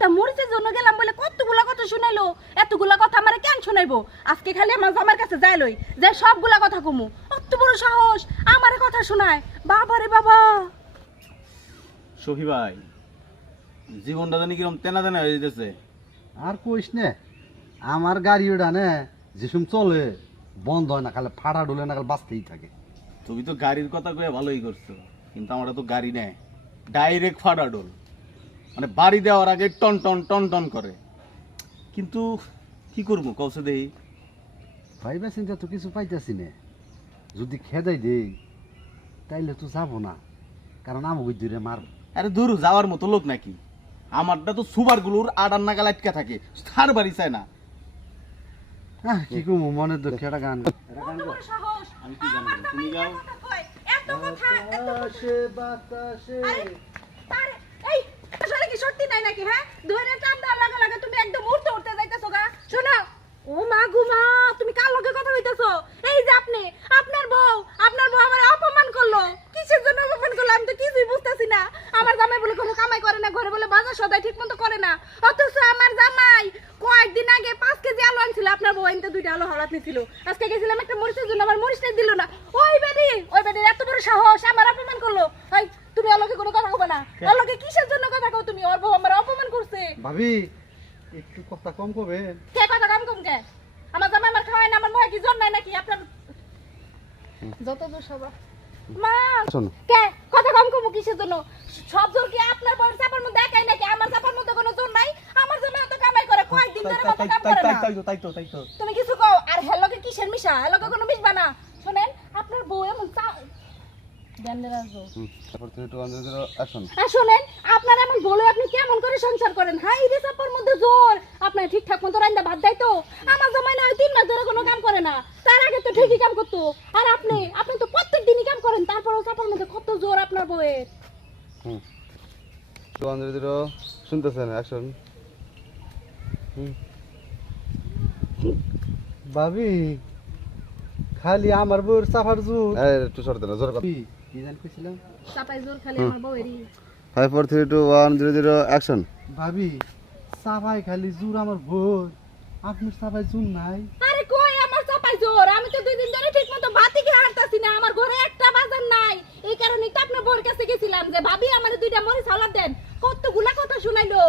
একটা মরিচের জন্য গেলাম বলে কতগুলা কথা শুনাইলো। এতগুলা কথা আমারে কেন শুনাইবো? আজকে খালি আমার জামার কাছে যাইলই যে সবগুলা কথা কমু। অত বড় সাহস আমারে কথা শোনায়। বাবা রে বাবা। সখী ভাই, জীবনটা জানি কিরম তেনা তেনা হয়ে যেতেছে। আর কইস নে, আমার গাড়ি ওটা নে যেসম চলে বন্ধ হয় না, খালি ফাড়া ডুলে না, খালি বাঁচতেই থাকে। তুমি তো গাড়ির কথা কয়ে ভালোই করছো, কিন্তু আমরা তো গাড়ি নেই, ডাইরেক্ট ফাটা ডোল, মানে বাড়ি দেওয়ার আগে টন টন টন টন করে। কিন্তু কি করবো কৌশে দেই? ভাইবা চিন্তা তো কিছু পাইতেছি না, যদি খেদাই দেই তাইলে তো যাবো না, কারণ আমাকে দূরে মারব। আরে দূর যাওয়ার মতো লোক নাকি? আমারটা তো সুপারগুলোর আডার নাগাল আটকে থাকে, তার বাড়ি চায় না। কি কমু, মনের দুঃখে একটা গান। কত বড় সাহস? আমি কি জানবো, তুমি গাও। এত কথা এত বাতাসে বাতাসে আরে এই আসলে কি সত্যি নাই নাকি? হ্যাঁ, ধরে টান দেওয়ার লাগে লাগে তুমি একদম উঠতে উঠতে যাইতেছো গা। শোনো, ও মা গো মা, তুমি কার লগে কথা কইতেছো? এই যে আপনি, আপনার বউ আমার অপমান করলো। কিসের জন্য অপমান করলো আমি তো কিছুই বুঝতাছি না। আমার জামাই বলে কোনো কামাই করে না, ঘরে বলে বাজার সদাই ঠিক মতো করে না, অথচ আমার জামাই কয়েকদিন আগে 5 কেজি আলু আনছিল, আপনার বউ আনতে 2টা আলু হলাত নিছিল। আজকে গেছিলাম একটা মরিচের জন্য, আমার মরিচটা দিল না। ওই বেডি এত বড় সাহস আমার অপমান করলো। এই তুমি অলকে কোনো কথা কবে না। অলকে কিসের জন্য কথা কও তুমি? ওর বউ আমার অপমান করছে। ভাবি একটু কথা কম করবে। কে কথা কম কম কে? আমার জামাই আমার খাওয়ায় না, আমার মনে কি জন নাই নাকি? আপনার যত দোষ সবা মা শোনো, কে কথা কম কম কিসের জন্য? সব জোর কি আপনার বউর চাপার মধ্যে একাই নাকি? আমার চাপার মধ্যে কোনো জোর নাই। আমার জামাই তো কামাই করে, কয়েকদিন ধরে মতো কাম করে না। তাই তো তুমি কিছু কও। আর হেলকে কিসের মিশা? হেলকে কোনো মিশবা না। শুনেন, আপনার বউ এমন শুনেন, আপনার এমন বলে আপনি কেমন করে সংসার করেন? হাই রে চাপার মধ্যে জোর। আপনার ঠিকঠাক মতো রান্না ভাত দেয় তো? আমার জামাই না 3 মাস ধরে কোনো কাম করে না, তার আগে তো ঠিকই কাম করতো। আর আপনি তো প্রত্যেক দিনই কাম করেন, তারপরেও চাপার মধ্যে কত জোর আপনার বউয়ের। শুনতেছেন? অ্যাকশন। ভাবি খালি আমার বউর চাপার জোর। একটু সরতে না, জোর কথা। কি জান কইছিলাম? চাপাই জোর খালি আমার বউয়েরই। 5 4 3 2 1 0 0 অ্যাকশন। ভাবি চাপাই খালি জোর আমার বউর, আপনার চাপাই জোর নাই। আরে কই আমার চাপাই জোর? আমি তো 2 দিন ধরে ঠিকমতো ভাতই খেয়ে হাঁটতাছি না, আমার ঘরে একটা বাজার নাই। এই কারণে তো আপনার বউর কাছে গেছিলাম যে ভাবি আমারে 2টা মরিচ হালাত দেন। কতগুলা কথা শুনাইলো।